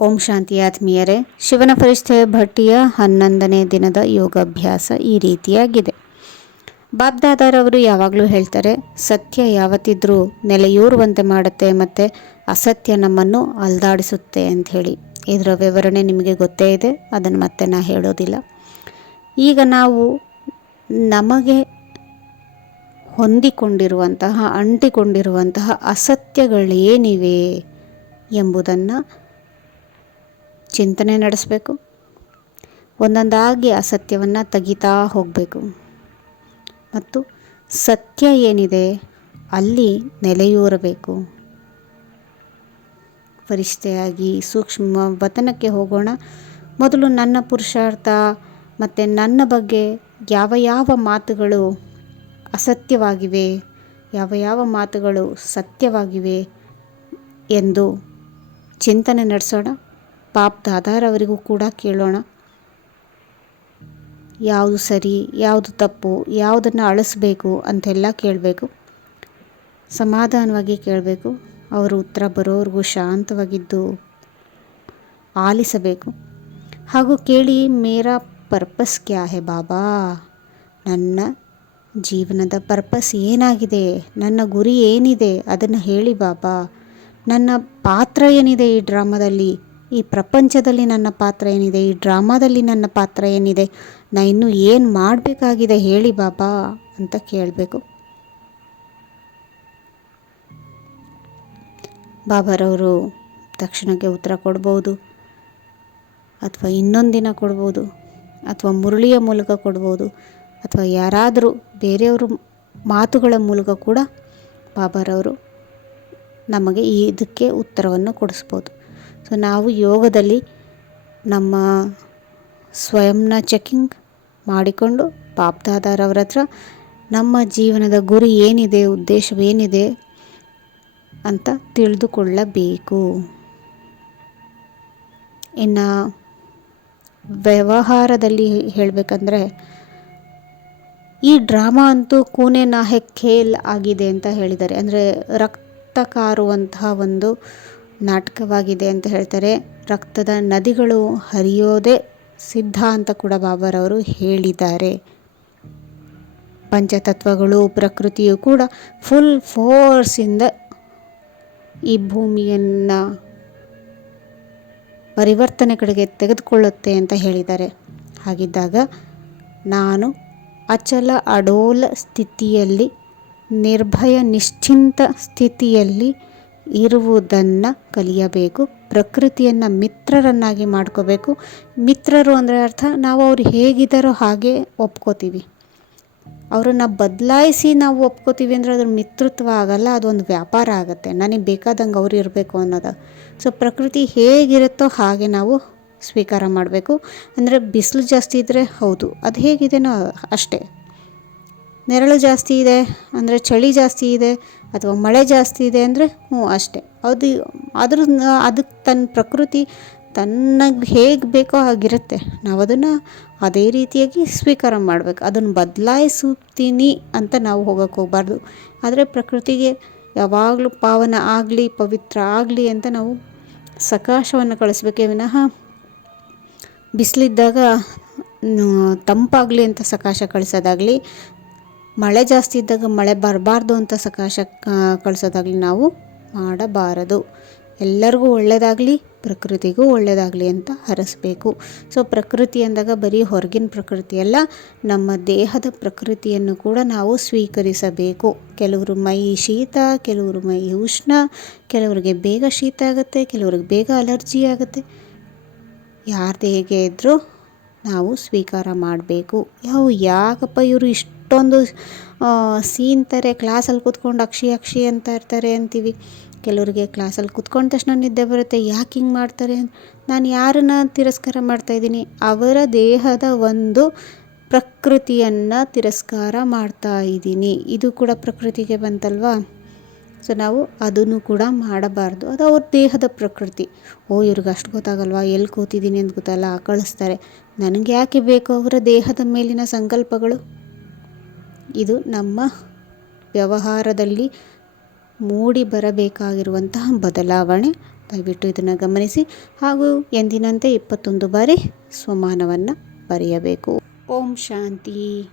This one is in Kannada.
ಓಂ ಶಾಂತಿ ಆತ್ಮೀಯರೇ, ಶಿವನ ಪರಿಷ್ಠೆಯ ಭಟ್ಟಿಯ ಹನ್ನೊಂದನೇ ದಿನದ ಯೋಗಾಭ್ಯಾಸ ಈ ರೀತಿಯಾಗಿದೆ. ಬಾಬ್ದಾದಾರವರು ಯಾವಾಗಲೂ ಹೇಳ್ತಾರೆ, ಸತ್ಯ ಯಾವತ್ತಿದ್ರೂ ನೆಲೆಯೂರುವಂತೆ ಮಾಡುತ್ತೆ ಮತ್ತು ಅಸತ್ಯ ನಮ್ಮನ್ನು ಅಲ್ದಾಡಿಸುತ್ತೆ ಅಂತ ಹೇಳಿ. ಇದರ ವಿವರಣೆ ನಿಮಗೆ ಗೊತ್ತೇ ಇದೆ, ಅದನ್ನು ಮತ್ತೆ ನಾ ಹೇಳೋದಿಲ್ಲ. ಈಗ ನಾವು ನಮಗೆ ಹೊಂದಿಕೊಂಡಿರುವಂತಹ, ಅಂಟಿಕೊಂಡಿರುವಂತಹ ಅಸತ್ಯಗಳೇನಿವೆ ಎಂಬುದನ್ನು ಚಿಂತನೆ ನಡೆಸಬೇಕು. ಒಂದೊಂದಾಗಿ ಅಸತ್ಯವನ್ನು ತೆಗಿತಾ ಹೋಗಬೇಕು. ಮತ್ತು ಸತ್ಯ ಏನಿದೆ ಅಲ್ಲಿ ನೆಲೆಯೂರಬೇಕು. ಪರಿಷ್ಠೆಯಾಗಿ ಸೂಕ್ಷ್ಮ ವತನಕ್ಕೆ ಹೋಗೋಣ. ಮೊದಲು ನನ್ನ ಪುರುಷಾರ್ಥ, ಮತ್ತು ನನ್ನ ಬಗ್ಗೆ ಯಾವ ಯಾವ ಮಾತುಗಳು ಅಸತ್ಯವಾಗಿವೆ. ಯಾವ ಯಾವ ಮಾತುಗಳು ಸತ್ಯವಾಗಿವೆ ಎಂದು ಚಿಂತನೆ ನಡೆಸೋಣ. ಪಾಪ್ ದಾದಾರವರಿಗೂ ಕೂಡ ಕೇಳೋಣ. ಯಾವುದು ಸರಿ, ಯಾವುದು ತಪ್ಪು, ಯಾವುದನ್ನು ಅಳಿಸ್ಬೇಕು ಅಂತೆಲ್ಲ ಕೇಳಬೇಕು. ಸಮಾಧಾನವಾಗಿ ಕೇಳಬೇಕು. ಅವರು ಉತ್ತರ ಬರೋರಿಗೂ ಶಾಂತವಾಗಿದ್ದು ಆಲಿಸಬೇಕು. ಹಾಗೂ ಕೇಳಿ, ಮೇರಾ ಪರ್ಪಸ್ ಕ್ಯಾ ಹೇ ಬಾಬಾ? ನನ್ನ ಜೀವನದ ಪರ್ಪಸ್ ಏನಾಗಿದೆ? ನನ್ನ ಗುರಿ ಏನಿದೆ? ಅದನ್ನು ಹೇಳಿ ಬಾಬಾ. ನನ್ನ ಪಾತ್ರ ಏನಿದೆ ಈ ಡ್ರಾಮಾದಲ್ಲಿ? ಈ ಪ್ರಪಂಚದಲ್ಲಿ ನನ್ನ ಪಾತ್ರ ಏನಿದೆ? ಈ ಡ್ರಾಮಾದಲ್ಲಿ ನನ್ನ ಪಾತ್ರ ಏನಿದೆ? ನಾ ಇನ್ನೂ ಏನು ಮಾಡಬೇಕಾಗಿದೆ ಹೇಳಿ ಬಾಬಾ ಅಂತ ಕೇಳಬೇಕು. ಬಾಬಾರವರು ತಕ್ಷಣಕ್ಕೆ ಉತ್ತರ ಕೊಡ್ಬೋದು. ಅಥವಾ ಇನ್ನೊಂದು ದಿನ ಕೊಡ್ಬೋದು. ಅಥವಾ ಮುರಳಿಯ ಮೂಲಕ ಕೊಡ್ಬೋದು. ಅಥವಾ ಯಾರಾದರೂ ಬೇರೆಯವರು ಮಾತುಗಳ ಮೂಲಕ ಕೂಡ ಬಾಬಾರವರು ನಮಗೆ ಈ ಇದಕ್ಕೆ ಉತ್ತರವನ್ನು ಕೊಡಿಸ್ಬೋದು. ಸೊ ನಾವು ಯೋಗದಲ್ಲಿ ನಮ್ಮ ಸ್ವಯಂನ ಚೆಕಿಂಗ್ ಮಾಡಿಕೊಂಡು ಪಾಪ್ದಾದಾರವ್ರ ಹತ್ರ ನಮ್ಮ ಜೀವನದ ಗುರಿ ಏನಿದೆ ಉದ್ದೇಶವೇನಿದೆ ಅಂತ ತಿಳಿದುಕೊಳ್ಳಬೇಕು. ಇನ್ನು ವ್ಯವಹಾರದಲ್ಲಿ ಹೇಳಬೇಕಂದ್ರೆ ಈ ಡ್ರಾಮಾ ಅಂತೂ ಕೂನೆ ನಾಹೆ ಖೇಲ್ ಆಗಿದೆ ಅಂತ ಹೇಳಿದ್ದಾರೆ. ಅಂದರೆ ರಕ್ತ ಕಾರುವಂತಹ ಒಂದು ನಾಟಕವಾಗಿದೆ ಅಂತ ಹೇಳ್ತಾರೆ. ರಕ್ತದ ನದಿಗಳು ಹರಿಯೋದೇ ಸಿದ್ಧ ಅಂತ ಕೂಡ ಬಾಬಾರವರು ಹೇಳಿದ್ದಾರೆ. ಪಂಚತತ್ವಗಳು, ಪ್ರಕೃತಿಯು ಕೂಡ ಫುಲ್ ಫೋರ್ಸಿಂದ ಈ ಭೂಮಿಯನ್ನು ಪರಿವರ್ತನೆ ಕಡೆಗೆ ತೆಗೆದುಕೊಳ್ಳುತ್ತೆ ಅಂತ ಹೇಳಿದ್ದಾರೆ. ಹಾಗಿದ್ದಾಗ ನಾನು ಅಚಲ ಅಡೋಲ ಸ್ಥಿತಿಯಲ್ಲಿ, ನಿರ್ಭಯ ನಿಶ್ಚಿಂತ ಸ್ಥಿತಿಯಲ್ಲಿ ಇರುವುದನ್ನು ಕಲಿಯಬೇಕು, ಪ್ರಕೃತಿಯನ್ನು ಮಿತ್ರರನ್ನಾಗಿ ಮಾಡ್ಕೋಬೇಕು. ಮಿತ್ರರು ಅಂದರೆ ಅರ್ಥ, ನಾವು ಅವ್ರು ಹೇಗಿದ್ದಾರೋ ಹಾಗೆ ಒಪ್ಕೋತೀವಿ. ಅವರನ್ನು ಬದಲಾಯಿಸಿ ನಾವು ಒಪ್ಕೋತೀವಿ ಅಂದರೆ ಅದ್ರ ಮಿತ್ರತ್ವ ಆಗಲ್ಲ, ಅದೊಂದು ವ್ಯಾಪಾರ ಆಗುತ್ತೆ. ನನಗೆ ಬೇಕಾದಂಗೆ ಅವ್ರು ಇರಬೇಕು ಅನ್ನೋದು. ಸೊ ಪ್ರಕೃತಿ ಹೇಗಿರುತ್ತೋ ಹಾಗೆ ನಾವು ಸ್ವೀಕಾರ ಮಾಡಬೇಕು. ಅಂದರೆ ಬಿಸಿಲು ಜಾಸ್ತಿ ಇದ್ದರೆ ಹೌದು. ಅದು ಹೇಗಿದೆನೋ ಅಷ್ಟೇ. ನೆರಳು ಜಾಸ್ತಿ ಇದೆ ಅಂದರೆ ಚಳಿ ಜಾಸ್ತಿ ಇದೆ ಅಥವಾ ಮಳೆ ಜಾಸ್ತಿ ಇದೆ ಅಂದರೆ ಹ್ಞೂ ಅಷ್ಟೇ. ಅದು ಅದ್ರ ಅದಕ್ಕೆ ತನ್ನ ಪ್ರಕೃತಿ ತನ್ನಗೆ ಹೇಗೆ ಬೇಕೋ ಹಾಗಿರುತ್ತೆ. ನಾವು ಅದನ್ನು ಅದೇ ರೀತಿಯಾಗಿ ಸ್ವೀಕಾರ ಮಾಡಬೇಕು. ಅದನ್ನು ಬದಲಾಯಿಸುತ್ತೀನಿ ಅಂತ ನಾವು ಹೋಗೋಕ್ಕೆ ಹೋಗಬಾರ್ದು. ಆದರೆ ಪ್ರಕೃತಿಗೆ ಯಾವಾಗಲೂ ಪಾವನ ಆಗಲಿ, ಪವಿತ್ರ ಆಗಲಿ ಅಂತ ನಾವು ಸಕಾಶವನ್ನು ಕಳಿಸ್ಬೇಕೇ ವಿನಃ ಬಿಸಿಲಿದ್ದಾಗ ತಂಪಾಗಲಿ ಅಂತ ಸಕಾಶ ಕಳಿಸೋದಾಗಲಿ, ಮಳೆ ಜಾಸ್ತಿ ಇದ್ದಾಗ ಮಳೆ ಬರಬಾರ್ದು ಅಂತ ಸಕಾಶ ಕಳಿಸೋದಾಗಲಿ ನಾವು ಮಾಡಬಾರದು. ಎಲ್ಲರಿಗೂ ಒಳ್ಳೆಯದಾಗಲಿ ಪ್ರಕೃತಿಗೂ ಒಳ್ಳೆಯದಾಗಲಿ ಅಂತ ಹರಸಬೇಕು. ಸೊ, ಪ್ರಕೃತಿ ಅಂದಾಗ ಬರೀ ಹೊರಗಿನ ಪ್ರಕೃತಿ ಅಲ್ಲ, ನಮ್ಮ ದೇಹದ ಪ್ರಕೃತಿಯನ್ನು ಕೂಡ ನಾವು ಸ್ವೀಕರಿಸಬೇಕು. ಕೆಲವರು ಮೈ ಶೀತ, ಕೆಲವರು ಮೈ ಉಷ್ಣ, ಕೆಲವರಿಗೆ ಬೇಗ ಶೀತ ಆಗುತ್ತೆ, ಕೆಲವ್ರಿಗೆ ಬೇಗ ಅಲರ್ಜಿ ಆಗುತ್ತೆ. ಯಾರ್ದು ಹೇಗೆ ಇದ್ದರೂ ನಾವು ಸ್ವೀಕಾರ ಮಾಡಬೇಕು. ಯಾವ ಯಾಕಪ್ಪ ಇವರು ಇಷ್ಟೊಂದು ಸೀನ್ತಾರೆ ಕ್ಲಾಸಲ್ಲಿ ಕೂತ್ಕೊಂಡು ಅಕ್ಷಿ ಅಕ್ಷಿ ಅಂತ ಇರ್ತಾರೆ ಅಂತೀವಿ. ಕೆಲವರಿಗೆ ಕ್ಲಾಸಲ್ಲಿ ಕುತ್ಕೊಂಡ ತಕ್ಷಣ ನಿದ್ದೆ ಬರುತ್ತೆ. ಯಾಕೆ ಹಿಂಗೆ ಮಾಡ್ತಾರೆ ನಾನು ಯಾರನ್ನು ತಿರಸ್ಕಾರ ಮಾಡ್ತಾಯಿದ್ದೀನಿ ಅವರ ದೇಹದ ಒಂದು ಪ್ರಕೃತಿಯನ್ನು ತಿರಸ್ಕಾರ ಮಾಡ್ತಾ ಇದ್ದೀನಿ. ಇದು ಕೂಡ ಪ್ರಕೃತಿಗೆ ಬಂತಲ್ವಾ? ಸೊ ನಾವು ಅದನ್ನು ಕೂಡ ಮಾಡಬಾರ್ದು. ಅದು ಅವ್ರ ದೇಹದ ಪ್ರಕೃತಿ. ಓ, ಇವ್ರಿಗೆ ಅಷ್ಟು ಗೊತ್ತಾಗಲ್ವಾ? ಎಲ್ಲಿ ಕೂತಿದ್ದೀನಿ ಅಂತ ಗೊತ್ತಲ್ಲ? ಕಳಿಸ್ತಾರೆ. ನನಗೆ ಯಾಕೆ ಬೇಕು ಅವರ ದೇಹದ ಮೇಲಿನ ಸಂಕಲ್ಪಗಳು? ಇದು ನಮ್ಮ ವ್ಯವಹಾರದಲ್ಲಿ ಮೂಡಿ ಬರಬೇಕಾಗಿರುವಂತಹ ಬದಲಾವಣೆ. ದಯವಿಟ್ಟು ಇದನ್ನು ಗಮನಿಸಿ. ಹಾಗೂ ಎಂದಿನಂತೆ ಇಪ್ಪತ್ತೊಂದು ಬಾರಿ ಸ್ವಮಾನವನ್ನು ಬರೆಯಬೇಕು. ಓಂ ಶಾಂತಿ.